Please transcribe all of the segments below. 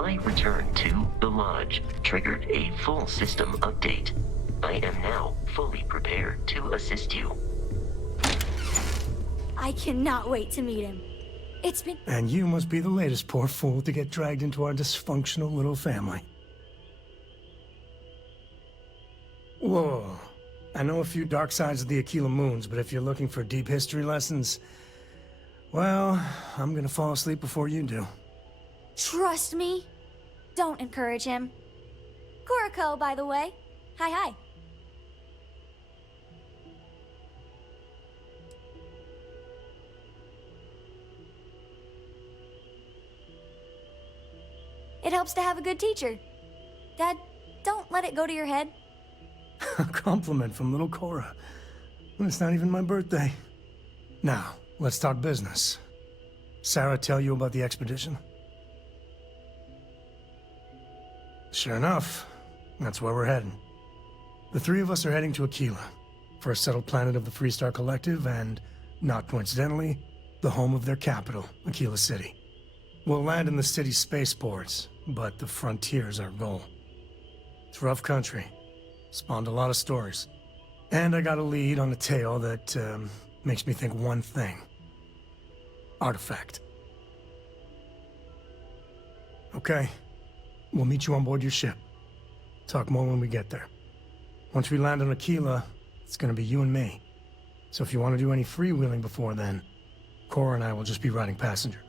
My return to the lodge triggered a full system update. I am now fully prepared to assist you. I cannot wait to meet him. It's been... And you must be the latest poor fool to get dragged into our dysfunctional little family. Whoa. I know a few dark sides of the Aquila moons, but if you're looking for deep history lessons, well, I'm gonna fall asleep before you do. Trust me. Don't encourage him. Kuriko, by the way. Hi. It helps to have a good teacher. Dad, don't let it go to your head. A compliment from little Cora. It's not even my birthday. Now, let's talk business. Sarah tell you about the expedition? Sure enough, that's where we're heading. The three of us are heading to Aquila, first settled planet of the Freestar Collective and, not coincidentally, the home of their capital, Aquila City. We'll land in the city's spaceports, but the frontier's our goal. It's rough country. Spawned a lot of stories. And I got a lead on a tale that makes me think one thing. Artifact. Okay. We'll meet you on board your ship. Talk more when we get there. Once we land on Aquila, it's gonna be you and me. So if you want to do any freewheeling before then, Cora and I will just be riding passenger.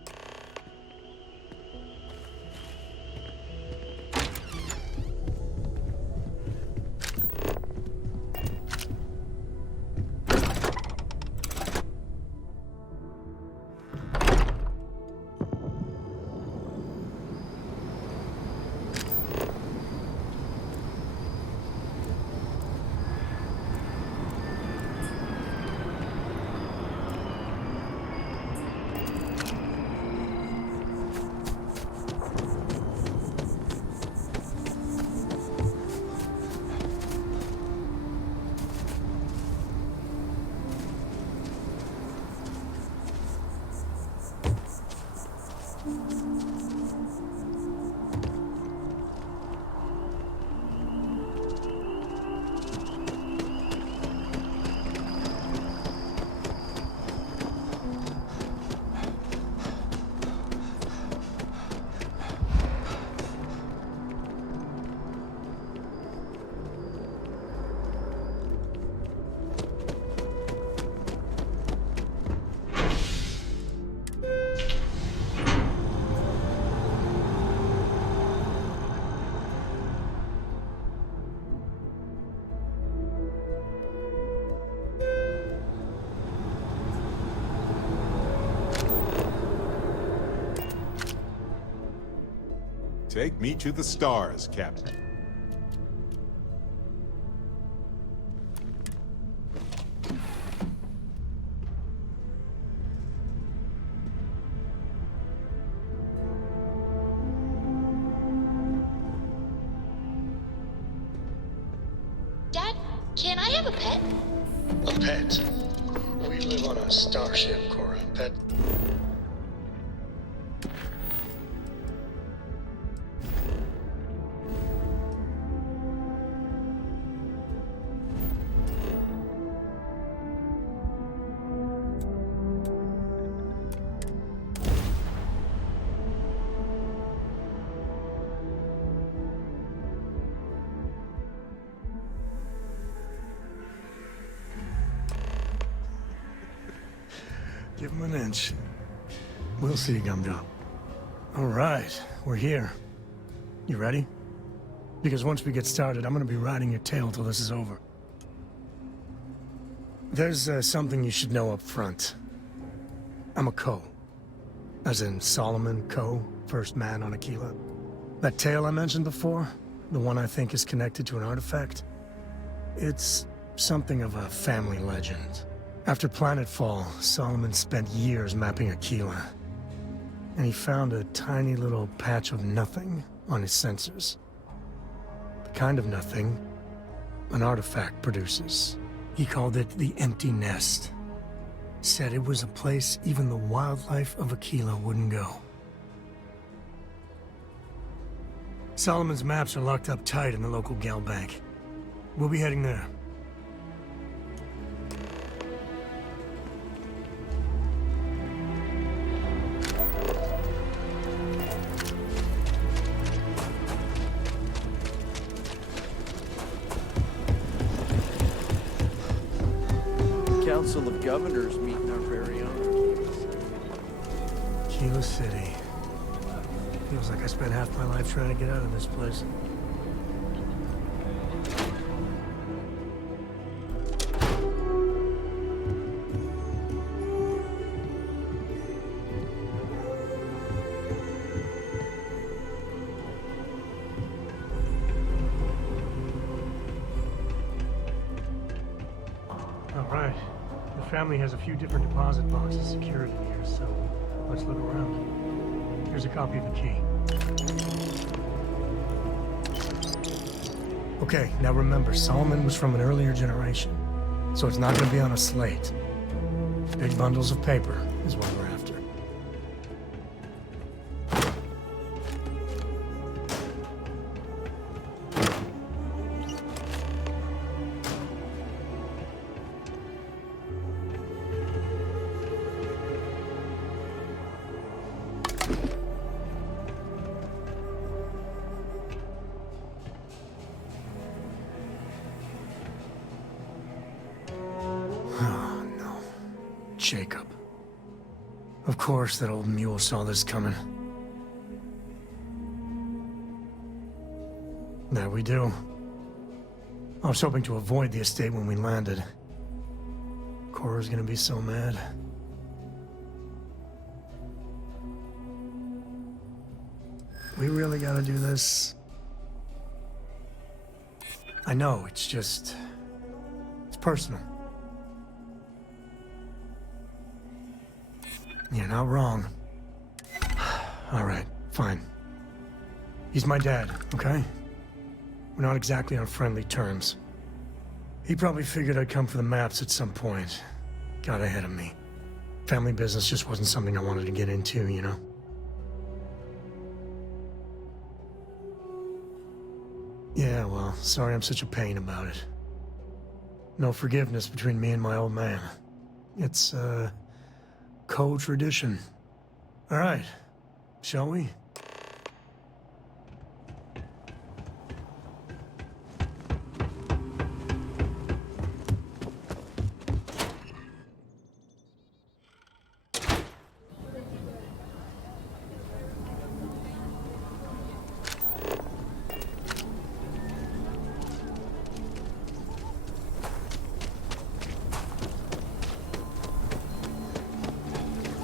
Take me to the stars, Captain. Dad, can I have a pet? A pet? We live on a starship, Cora. Pet... Give him an inch. We'll see, Gumdrop. All right, we're here. You ready? Because once we get started, I'm gonna be riding your tail till this is over. There's something you should know up front. I'm a Co. As in Solomon Co., first man on Aquila. That tale I mentioned before, the one I think is connected to an artifact, it's something of a family legend. After planetfall, Solomon spent years mapping Aquila, and he found a tiny little patch of nothing on his sensors. The kind of nothing an artifact produces. He called it the Empty Nest. Said it was a place even the wildlife of Aquila wouldn't go. Solomon's maps are locked up tight in the local gal bank. We'll be heading there. Council of Governors meeting our very own. Kilo City. Feels like I spent half my life trying to get out of this place. All right. The family has a few different deposit boxes secured in here, so let's look around. Here's a copy of the key. Okay, now remember, Solomon was from an earlier generation, so it's not going to be on a slate. Big bundles of paper is what we're after. Jacob. Of course, that old mule saw this coming. There we do. I was hoping to avoid the estate when we landed. Cora's gonna be so mad. We really gotta do this? I know, it's just... it's personal. You're not wrong. All right, fine. He's my dad, okay? We're not exactly on friendly terms. He probably figured I'd come for the maps at some point. Got ahead of me. Family business just wasn't something I wanted to get into, you know? Yeah, well, sorry I'm such a pain about it. No forgiveness between me and my old man. It's, co-tradition. All right, shall we?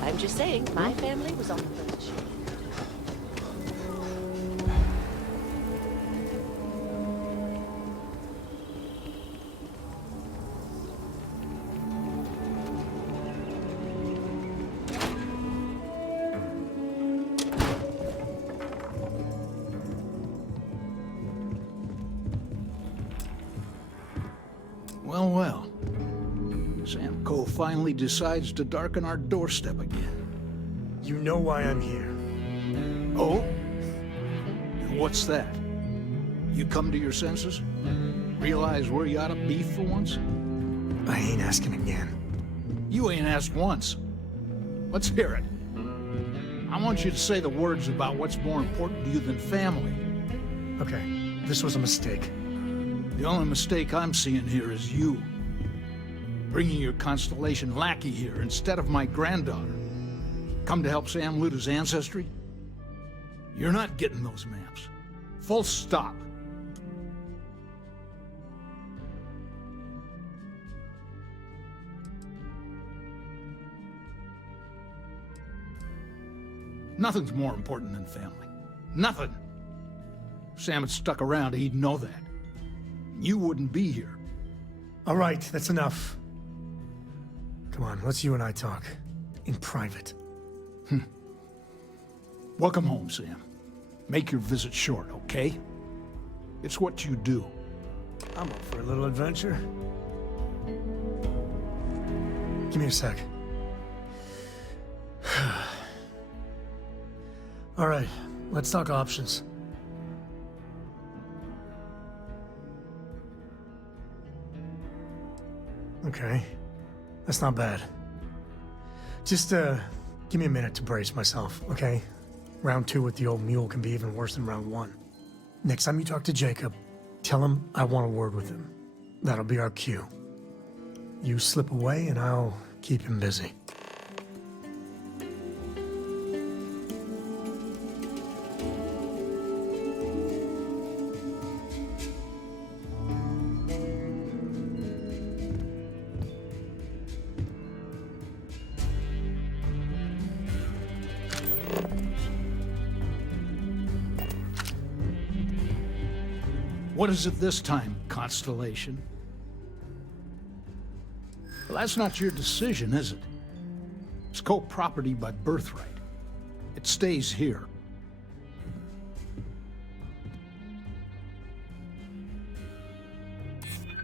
I'm just saying, my family was on the first ship. Well, well. Sam Cole finally decides to darken our doorstep again. You know why I'm here. Oh? And what's that? You come to your senses? Realize where you ought to be for once? I ain't asking again. You ain't asked once. Let's hear it. I want you to say the words about what's more important to you than family. Okay, this was a mistake. The only mistake I'm seeing here is you. Bringing your Constellation lackey here instead of my granddaughter. Come to help Sam loot his ancestry? You're not getting those maps. Full stop. Nothing's more important than family. Nothing. If Sam had stuck around, he'd know that. You wouldn't be here. All right, that's enough. Come on, let's you and I talk. In private. Welcome home, Sam. Make your visit short, okay? It's what you do. I'm up for a little adventure. Give me a sec. All right, let's talk options. Okay. That's not bad. Just, give me a minute to brace myself, okay? Round 2 with the old mule can be even worse than round 1. Next time you talk to Jacob, tell him I want a word with him. That'll be our cue. You slip away and I'll keep him busy. What is it this time, Constellation? Well, that's not your decision, is it? It's co-property by birthright. It stays here.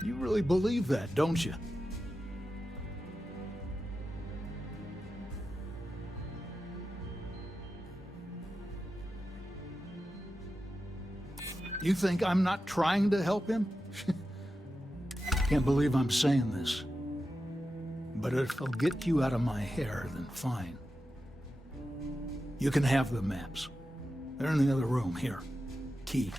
You really believe that, don't you? You think I'm not trying to help him? Can't believe I'm saying this. But if it'll get you out of my hair, then fine. You can have the maps. They're in the other room. Here. Key.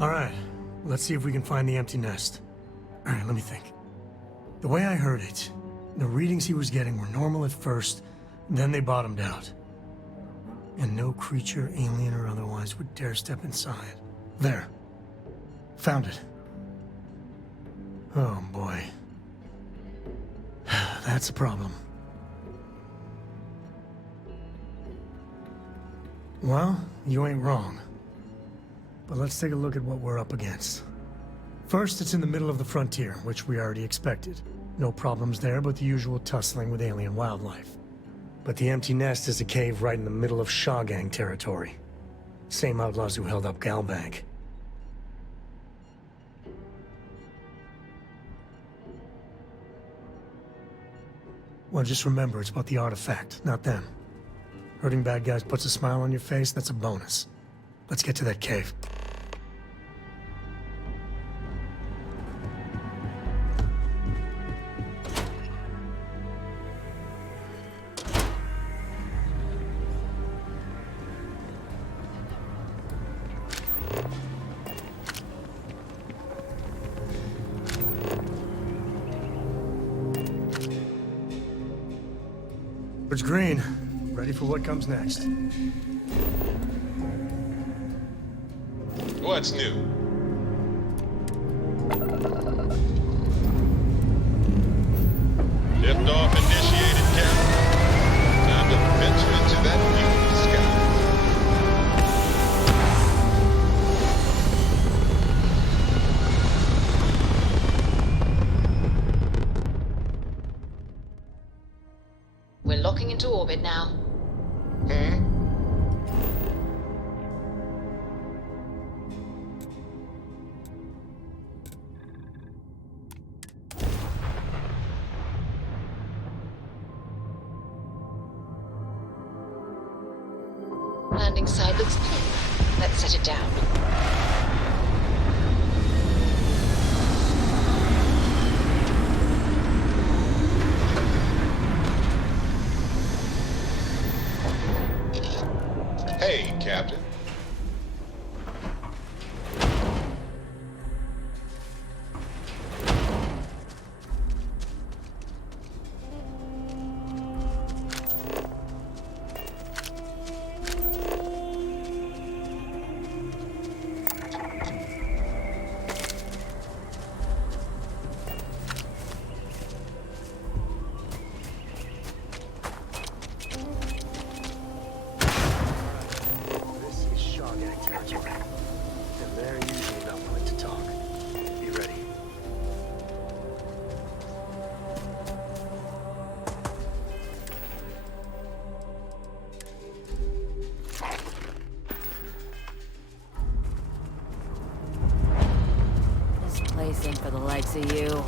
All right, let's see if we can find the empty nest. All right, let me think. The way I heard it, the readings he was getting were normal at first, then they bottomed out. And no creature, alien or otherwise, would dare step inside. There. Found it. Oh boy. That's a problem. Well, you ain't wrong. But let's take a look at what we're up against. First, it's in the middle of the frontier, which we already expected. No problems there, but the usual tussling with alien wildlife. But the empty nest is a cave right in the middle of Shawgang territory. Same outlaws who held up Galbank. Well, just remember, it's about the artifact, not them. Hurting bad guys puts a smile on your face, that's a bonus. Let's get to that cave. It's green. Ready for what comes next. What's new? Liftoff initiated, Captain. Time to venture into that beautiful sky. We're locking into orbit now. Landing side looks clean. Let's set it down. Hey, Captain. for the likes of you.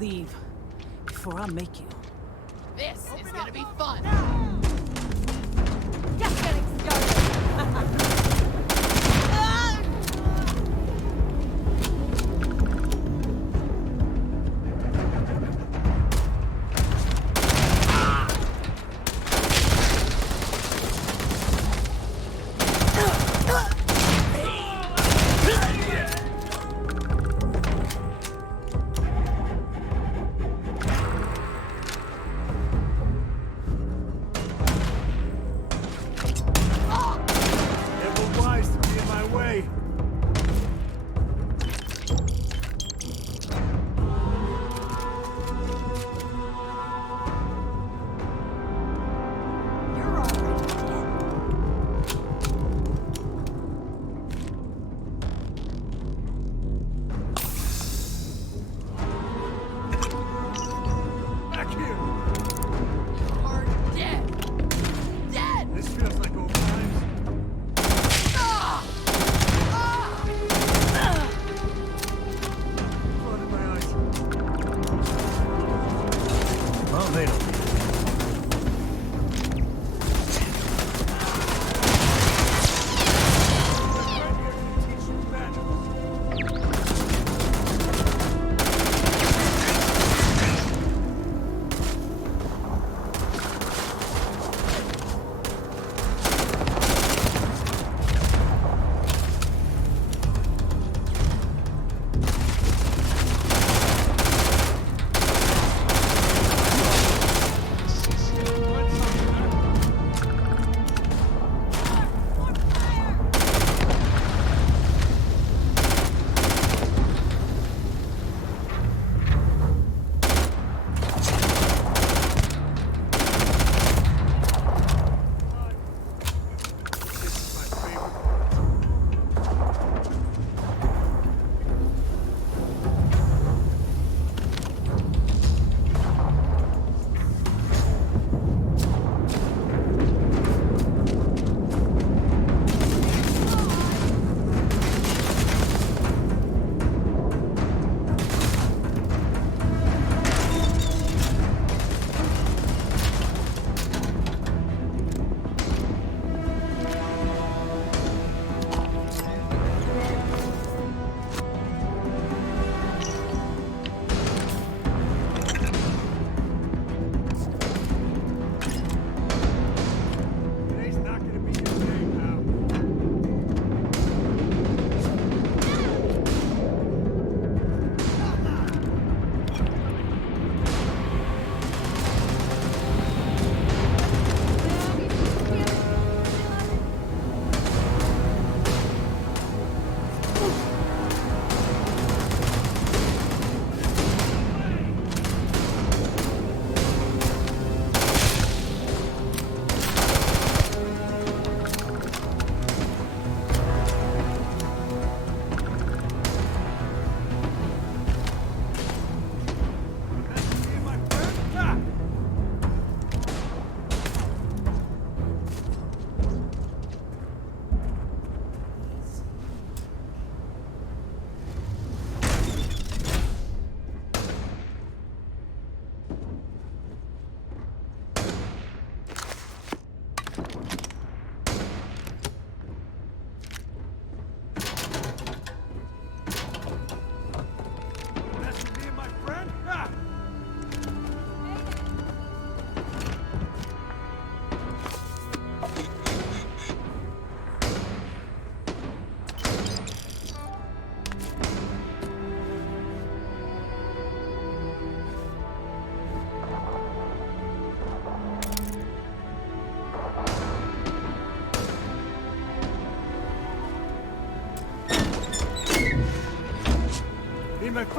Leave before I make you. This is gonna be fun. Just getting started.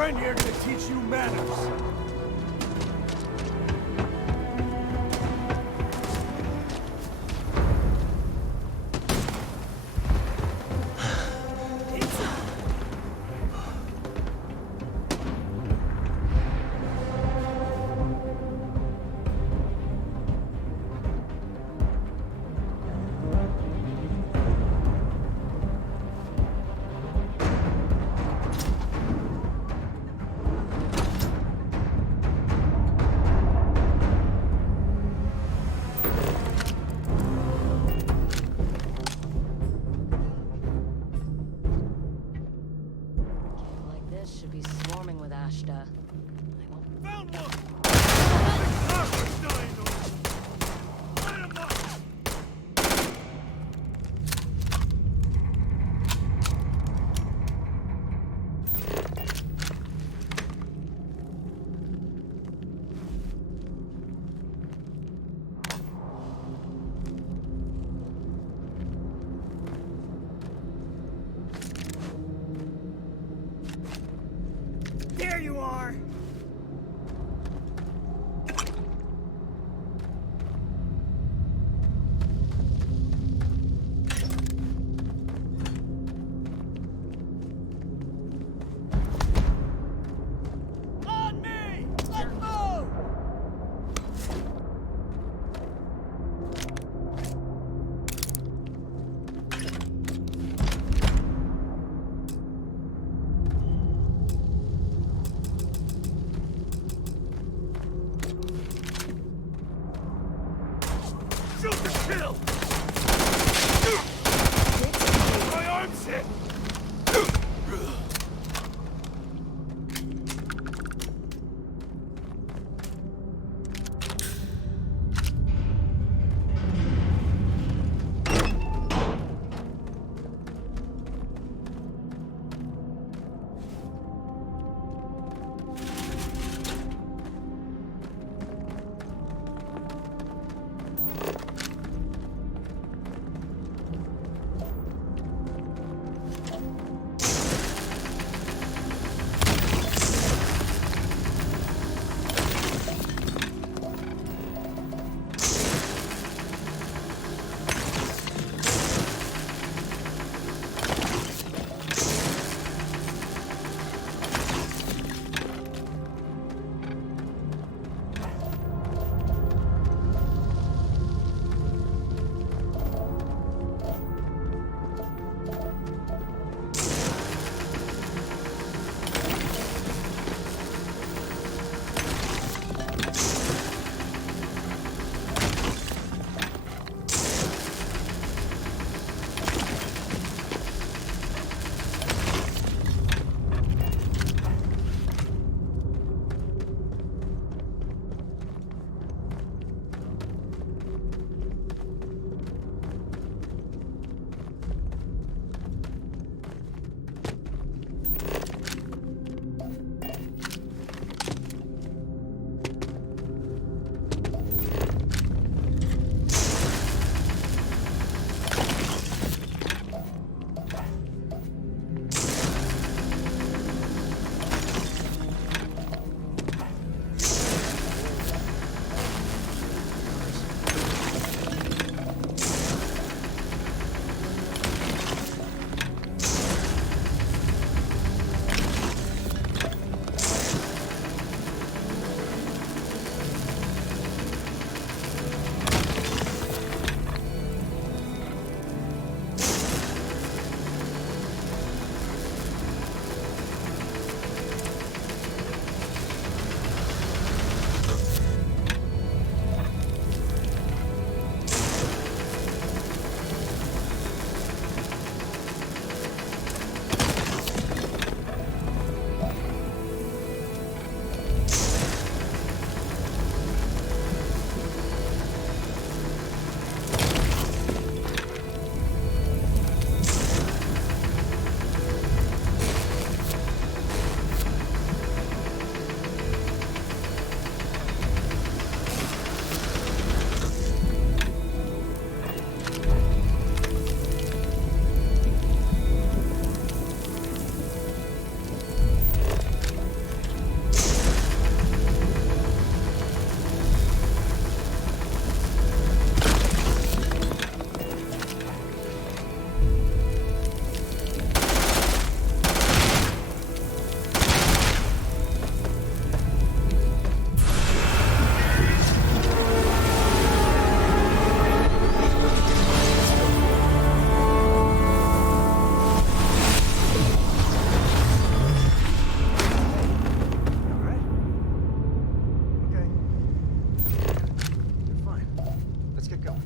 friend here gonna teach you manners. Should be swarming with Ashta. Found one! There you are! On me! Let's move! Shoot the kill! My arm's hit! Let's get going.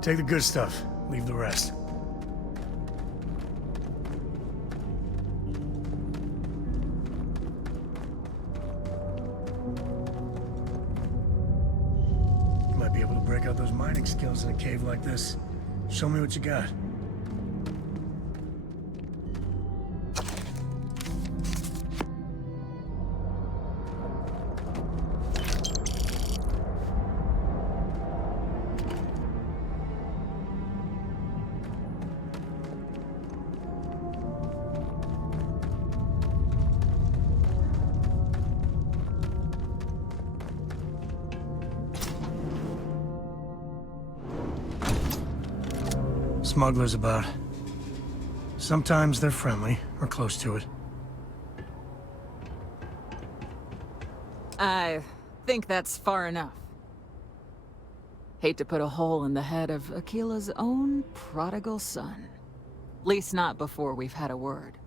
Take the good stuff, leave the rest. You might be able to break out those mining skills in a cave like this. Show me what you got. Smugglers about. Sometimes they're friendly, or close to it. I think that's far enough. Hate to put a hole in the head of Akila's own prodigal son. Least not before we've had a word.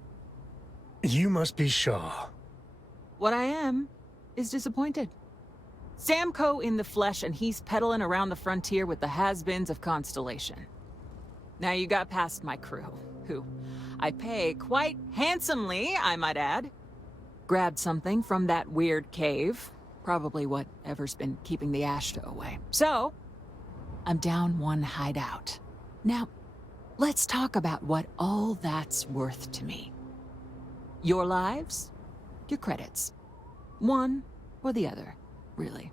You must be Shaw. What I am is disappointed. Samco in the flesh, and he's peddling around the frontier with the has-beens of Constellation. Now you got past my crew, who I pay quite handsomely, I might add. Grabbed something from that weird cave, probably whatever's been keeping the Ashta away. So, I'm down one hideout. Now, let's talk about what all that's worth to me. Your lives, your credits. One or the other, really.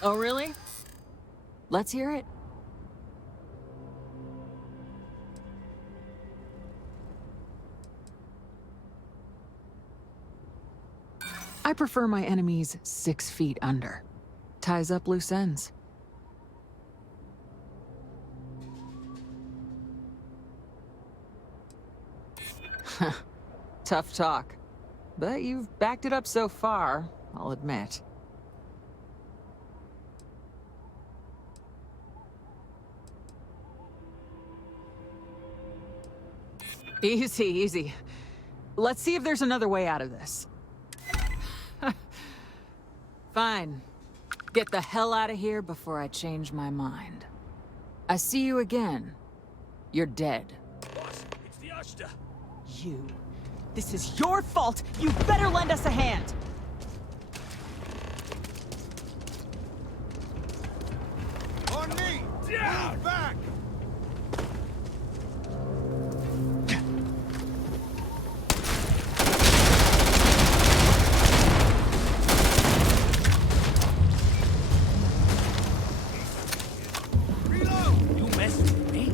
Oh, really? Let's hear it. I prefer my enemies 6 feet under. Ties up loose ends. Tough talk. But you've backed it up so far, I'll admit. Easy, easy. Let's see if there's another way out of this. Fine. Get the hell out of here before I change my mind. I see you again. You're dead. Boss, it's the Ashta. You. This is your fault! You better lend us a hand! On me! Down! Back! Reload! You messed with me?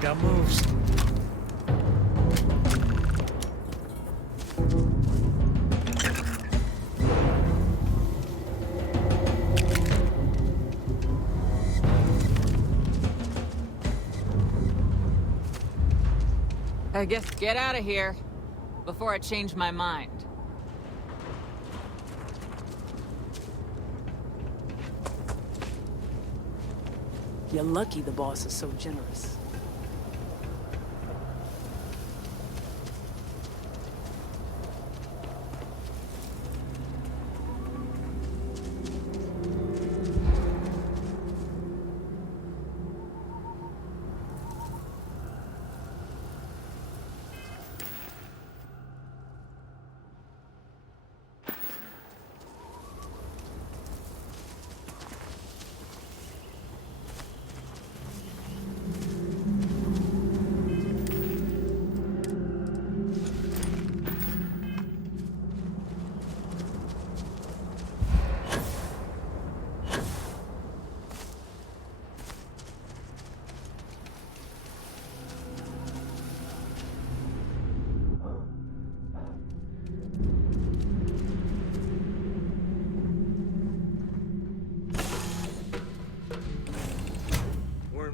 Got moves. I guess get out of here before I change my mind. You're lucky the boss is so generous.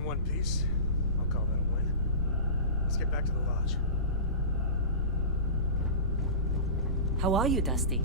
One piece. I'll call that a win. Let's get back to the lodge. How are you, Dusty?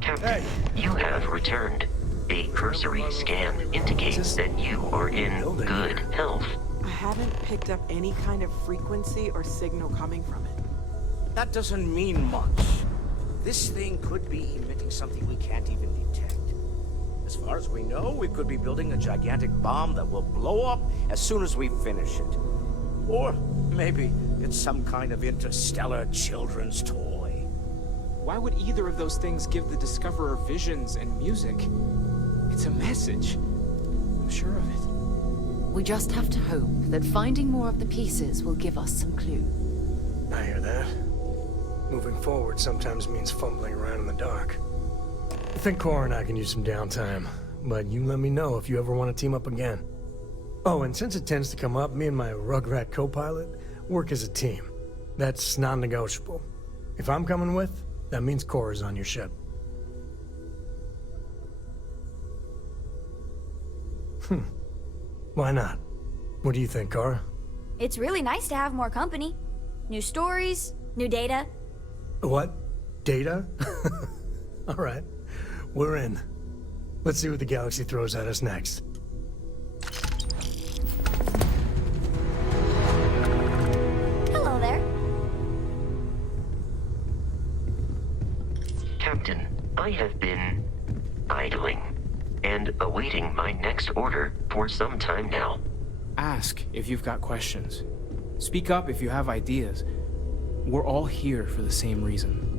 Captain, you have returned. A cursory scan indicates that you are in good health. I haven't picked up any kind of frequency or signal coming from it. That doesn't mean much. This thing could be emitting something we can't even detect. As far as we know, we could be building a gigantic bomb that will blow up as soon as we finish it. Or maybe it's some kind of interstellar children's toy. Why would either of those things give the Discoverer visions and music? It's a message. I'm sure of it. We just have to hope that finding more of the pieces will give us some clue. I hear that. Moving forward sometimes means fumbling around in the dark. I think Cora and I can use some downtime, but you let me know if you ever want to team up again. Oh, and since it tends to come up, me and my Rugrat co-pilot work as a team. That's non-negotiable. If I'm coming with, that means Cora's on your ship. Why not? What do you think, Cora? It's really nice to have more company. New stories, new data. What? Data? All right. We're in. Let's see what the galaxy throws at us next. Hello there. Captain, I have been idling and awaiting my next order for some time now. Ask if you've got questions. Speak up if you have ideas. We're all here for the same reason.